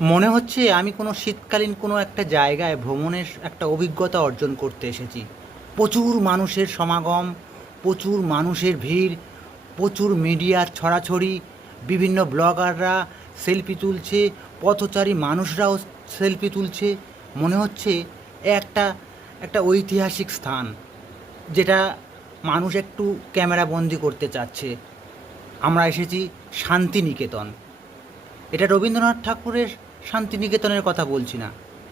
মনে হচ্ছে আমি কোনো শীতকালীন কোনো একটা জায়গায় ভ্রমণের একটা অভিজ্ঞতা অর্জন করতে এসেছি। প্রচুর মানুষের সমাগম, প্রচুর মানুষের ভিড়, প্রচুর মিডিয়ার ছড়াছড়ি, বিভিন্ন ব্লগাররা সেলফি তুলছে, পথচারী মানুষরাও সেলফি তুলছে। মনে হচ্ছে এ একটা একটা ঐতিহাসিক স্থান, যেটা মানুষ একটু ক্যামেরাবন্দি করতে চাচ্ছে। আমরা এসেছি শান্তিনিকেতন। এটা রবীন্দ্রনাথ ঠাকুরের শান্তিনিকেতনের কথা বলছি না,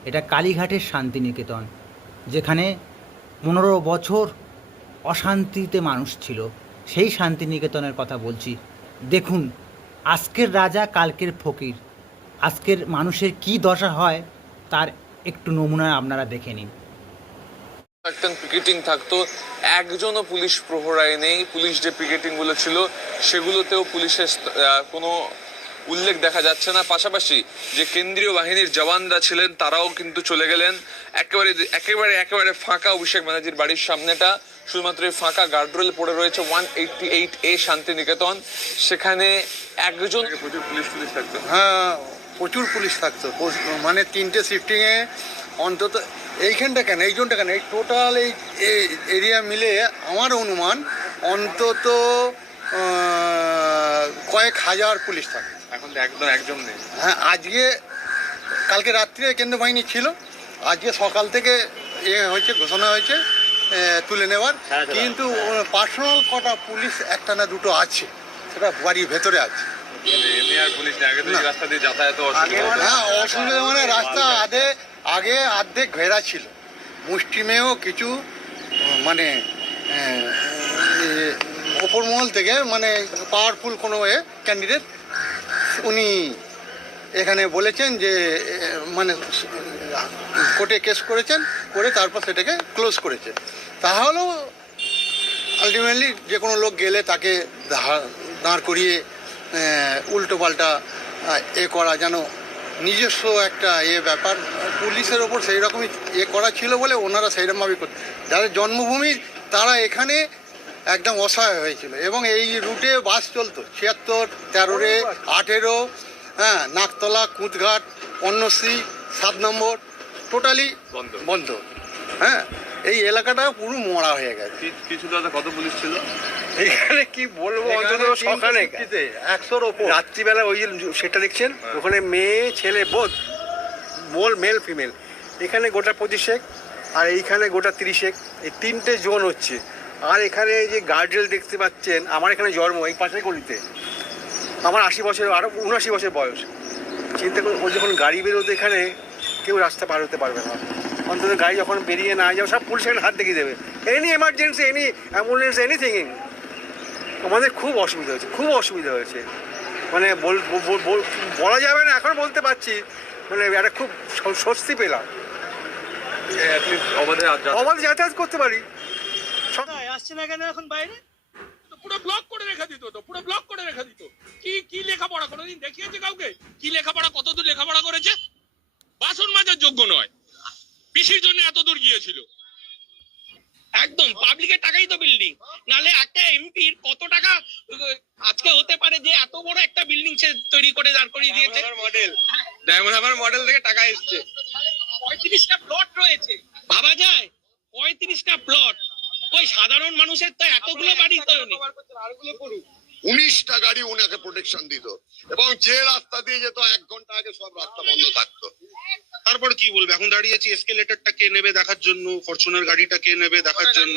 এটা কালীঘাটের শান্তিনিকেতন, যেখানে 15 বছর অশান্তিতে মানুষ ছিল। সেই শান্তিনিকেতনের কথা বলছি। দেখুন, আজকের রাজা কালকের ফকির। আজকের মানুষের কি দশা হয় তার একটু নমুনা আপনারা দেখে নিন। থাকতেন, পিকেটিং থাকতো, একজনও পুলিশ প্রহরায় নেই। পুলিশ যে পিকেটিং গুলো ছিল সেগুলোতেও পুলিশের কোনো উল্লেখ দেখা যাচ্ছে না। পাশাপাশি যে কেন্দ্রীয় বাহিনীর জওয়ানরা ছিলেন তারাও কিন্তু চলে গেলেন। একেবারে একেবারে একেবারে ফাঁকা অভিষেক ব্যানার্জির বাড়ির সামনেটা, শুধুমাত্র এই ফাঁকা গার্ডরেল পড়ে রয়েছে 188A শান্তিনিকেতন। সেখানে একজন প্রচুর পুলিশ থাকতো। হ্যাঁ, প্রচুর পুলিশ থাকতো, মানে 3টে শিফটিংয়ে অন্তত। এইখানটা কেন, এই জোনটা কেন, এই টোটাল এই এরিয়া মিলে আমার অনুমান অন্তত কয়েক হাজার পুলিশ থাকে। এখন তো একদম একজন নেই। হ্যাঁ, আজকে কালকে রাত্রে কেন্দ্র বাহিনী ছিল, আজকে সকাল থেকে হয়েছে, ঘোষণা হয়েছে তুলে নেওয়ার। কিন্তু পার্সোনাল কটা পুলিশ একটা না দুটো আছে, সেটা বাড়ির ভেতরে আছে। হ্যাঁ, অসুবিধা মানে রাস্তা আগে অর্ধেক ঘেরা ছিল, মুষ্টিমেয় কিছু মানে ওপর মহল থেকে, মানে পাওয়ারফুল কোনো ক্যান্ডিডেট, উনি এখানে বলেছেন যে মানে কোর্টে কেস করেছেন, করে তারপর সেটাকে ক্লোজ করেছে। তাহলেও আলটিমেটলি যে কোনো লোক গেলে তাকে দাঁড় করিয়ে উল্টো পাল্টা করা, যেন নিজস্ব একটা ব্যাপার পুলিশের ওপর সেই রকমই করা ছিল বলে ওনারা সেইরকমভাবেই করতে, যাদের জন্মভূমি তারা এখানে একদম অসহায় হয়েছিল। এবং এই রুটে বাস চলতো 76, 13, 18, হ্যাঁ, নাকতলা, কুঁতঘাট, পণ্যশ্রী, 7 নম্বর টোটালি বন্ধ। হ্যাঁ, এই এলাকাটা পুরো মরা হয়ে গেছে। কিছু দাদা কত পুলিশ ছিল এখানে? কি বলবো, অন্তত সকালে 100-র ওপর। রাত্রিবেলা ওই যে সেটা দেখছেন, ওখানে মেয়ে ছেলে বোধ, মেল ফিমেল, এখানে গোটা 25, আর এইখানে গোটা 30। এই 3টে জোন হচ্ছে। আর এখানে যে গার্ডরেল দেখতে পাচ্ছেন, আমার এখানে জন্ম এই পাশের গলিতে, আমার 80 বছর, আরও 79 বছর বয়স। চিন্তা করুন, ও যখন গাড়ি বেরোতো এখানে কেউ রাস্তা পার হতে পারবে না। অন্তত গাড়ি যখন বেরিয়ে না যাও, সব পুলিশ এখানে হাত দেখিয়ে দেবে। Any emergency, any ambulance, anything. আমাদের খুব অসুবিধা হয়েছে, খুব অসুবিধা হয়েছে। মানে বলা যাবে না, এখন বলতে পারছি, মানে একটা খুব স্বস্তি পেলাম। অবাধে যাতায়াত করতে পারি। আসছে না কেন এখন বাইরে? পুরো ব্লক করে রেখে দিত, তো পুরো ব্লক করে রেখে দিত। কি কি লেখাপড়া কোনোদিন দেখিয়েছে কাউকে? কি লেখাপড়া, কতদূর লেখাপড়া করেছে? বাসন মাজার যোগ্য নয়, পিসির জন্য এত দূর গিয়েছিল। একদম পাবলিকের টাকাই তো বিল্ডিং, নালে একটা এমপির কত টাকা আজকে হতে পারে যে এত বড় একটা বিল্ডিং সে তৈরি করে দাঁড় করিয়ে দিয়েছে। মডেল, ডায়মন্ড হারবার মডেল থেকে টাকা এসছে। 35টা প্লট রয়েছে, ভাবা যায়? 35টা প্লট। ওই সাধারণ মানুষের তো এতগুলো বাড়ি তো নেই। 19টা গাড়ি ওনাকে প্রোটেকশন দিত, এবং যে রাস্তা দিয়ে যেত 1 ঘন্টা আগে সব রাস্তা বন্ধ থাকতো। তারপর কি বলবো, এখন দাঁড়িয়ে আছি এসকেলেটরটা কে নেবে দেখার জন্য, ফরচুনার গাড়িটা কে নেবে দেখার জন্য।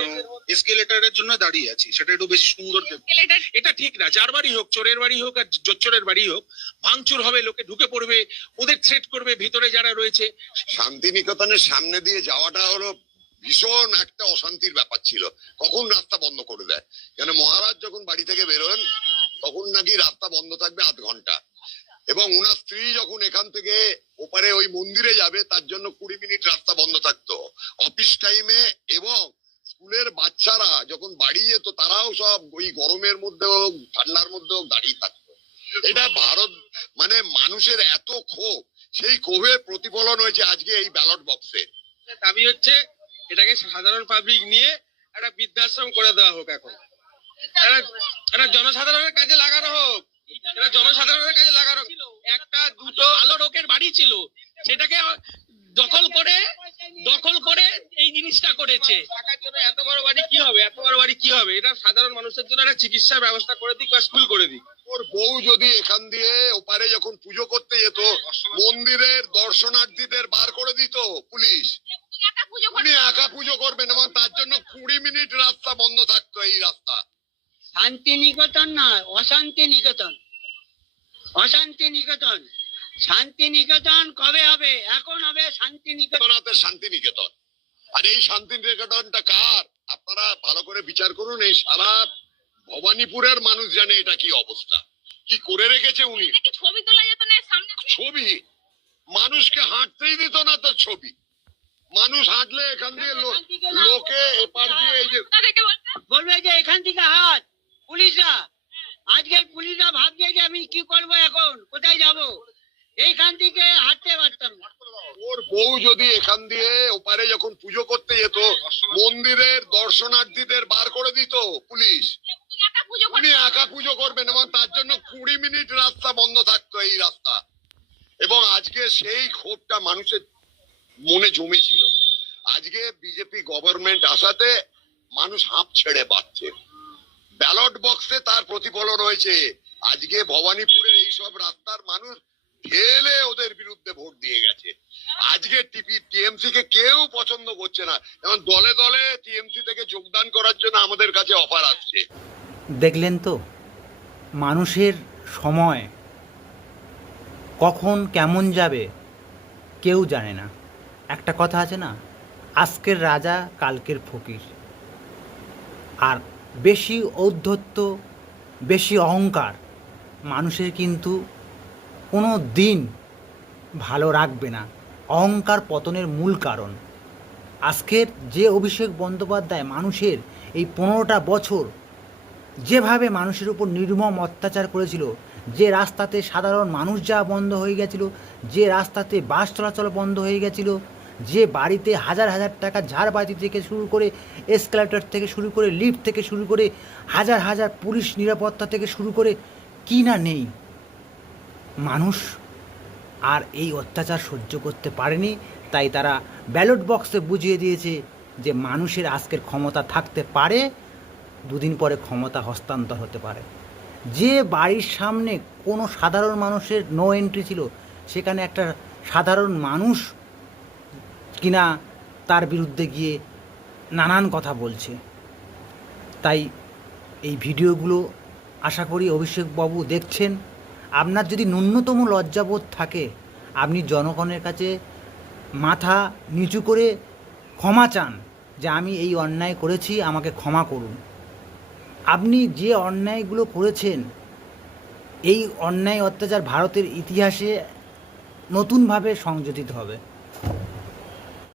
এসকেলেটরের জন্য দাঁড়িয়ে আছি, সেটা একটু বেশি সুন্দর দেখতে। এটা ঠিক না, যার বাড়ি হোক, চোরের বাড়ি হোক আর জোচ্চোরের বাড়ি হোক, ভাঙচুর হবে, লোকে ঢুকে পড়বে, ওদের থ্রেট করবে ভিতরে যারা রয়েছে। শান্তিনিকেতনের সামনে দিয়ে যাওয়াটা হলো ভীষণ একটা অশান্তির ব্যাপার ছিল। কখন রাস্তা বন্ধ করে দেয়, কেন মহারাজ যখন বাড়ি থেকে বেরোন তখন নাকি রাস্তা বন্ধ থাকবে 8 ঘন্টা, এবং ওনার স্ত্রী যখন এখান থেকে ওপারে ওই মন্দিরে যাবে তার জন্য 20 মিনিট রাস্তা বন্ধ থাকতো অফিস টাইমে। এবং স্কুলের বাচ্চারা যখন বাড়ি যেত তারাও সব ওই গরমের মধ্যেও ঠান্ডার মধ্যেও দাঁড়িয়ে থাকতো। এটা ভারত, মানে মানুষের এত ক্ষোভ, সেই ক্ষোভের প্রতিফলন হয়েছে আজকে এই ব্যালট বক্সে। দাবি হচ্ছে এটাকে সাধারণ পাবলিক নিয়ে একটা বৃদ্ধাশ্রম করে দেওয়া হোক। এখন এটা জনসাধারণের কাজে লাগানো হোক, এটা জনসাধারণের কাজে লাগানো। একটা দুটো ভালো লোকের বাড়ি বাড়ি ছিল, সেটাকে দখল করে এই জিনিসটা করেছে। এত বড় বাড়ি কি হবে, এত বড় বাড়ি কি হবে? এটা সাধারণ মানুষের জন্য একটা চিকিৎসার ব্যবস্থা করে দিক বা স্কুল করে দিক। ওর বউ যদি এখান দিয়ে ওপারে যখন পুজো করতে যেত, মন্দিরের দর্শনার্থীদের বার করে দিত পুলিশ। উনি একা পুজো করবেন এবং তার জন্য 20 মিনিট রাস্তা বন্ধ থাকতো। এই রাস্তা শান্তিনিকেতন নয়, অশান্তি নিকেতন। অশান্তি নিকেতন। শান্তিনিকেতন কবে হবে? এখন হবে শান্তিনিকেতন। শান্তিনিকেতন। আর এই শান্তিনিকেতনটা কার আপনারা ভালো করে বিচার করুন। এই সারা ভবানীপুরের মানুষ জানে এটা কি অবস্থা, কি করে রেখেছে উনি। ছবি তোলা যেত না সামনে? ছবি মানুষকে হাঁটতেই দিত না। তো ছবি মানুষ হাঁটলে এখান দিয়ে লোকে এপার দিয়ে এই যে বলবে যে এখান থেকে হাট। পুলিশরা আজকের পুলিশরা ভাবছে যে আমি কি করব, এখন কোথায় যাব, এইখান থেকে হাঁটতে পারতাম না। ওর বউ যদি এখান দিয়ে ওপারে যখন পুজো করতে যেত, মন্দিরের দর্শনার্থীদের বার করে দিত পুলিশ। উনি একা পুজো করবেন এবং তার জন্য 20 মিনিট রাস্তা বন্ধ থাকতো। এই রাস্তা এবং আজকে সেই ক্ষোভটা মানুষের মনে জমেছিল। আজকে বিজেপি গভর্নমেন্ট আসাতে মানুষ হাঁপ ছেড়ে বাঁচছে। ব্যালট বক্সে তার প্রতিফলন হয়েছে। আজকে ভবানীপুরের এই সব রাস্তার মানুষ ঢেলে ওদের বিরুদ্ধে ভোট দিয়ে গেছে। আজকে টিএমসি কে কেউ পছন্দ করছে না, এবং দলে দলে টিএমসি থেকে যোগদান করার জন্য আমাদের কাছে অফার আসছে। দেখলেন তো, মানুষের সময় কখন কেমন যাবে কেউ জানে না। একটা কথা আছে না, আজকের রাজা কালকের ফকির। আর বেশি ঔদ্ধত্য, বেশি অহংকার মানুষের কিন্তু কোনো দিন ভালো রাখবে না। অহংকার পতনের মূল কারণ। আজকের যে অভিষেক বন্দ্যোপাধ্যায় মানুষের এই 15টা বছর যেভাবে মানুষের উপর নির্মম অত্যাচার করেছিল, যে রাস্তাতে সাধারণ মানুষ যাওয়া বন্ধ হয়ে গেছিল, যে রাস্তাতে বাস চলাচল বন্ধ হয়ে গেছিল, যে বাড়িতে হাজার হাজার টাকা ঝাড়বাতি থেকে শুরু করে এসকালেটর থেকে শুরু করে লিফট থেকে শুরু করে হাজার হাজার পুলিশ নিরাপত্তা থেকে শুরু করে কি না নেই, মানুষ আর এই অত্যাচার সহ্য করতে পারেনি। তাই তারা ব্যালট বক্সে বুঝিয়ে দিয়েছে যে মানুষের আজকের ক্ষমতা থাকতে পারে, দুদিন পরে ক্ষমতা হস্তান্তর হতে পারে। যে বাড়ির সামনে কোনো সাধারণ মানুষের নো এন্ট্রি ছিল, সেখানে একটা সাধারণ মানুষ কিনা তার বিরুদ্ধে গিয়ে নানান কথা বলছে। তাই এই ভিডিওগুলো আশা করি অভিষেকবাবু দেখছেন। আপনার যদি ন্যূনতম লজ্জাবোধ থাকে, আপনি জনগণের কাছে মাথা নিচু করে ক্ষমা চান যে আমি এই অন্যায় করেছি, আমাকে ক্ষমা করুন। আপনি যে অন্যায়গুলো করেছেন, এই অন্যায় অত্যাচার ভারতের ইতিহাসে নতুনভাবে সংযোজিত হবে।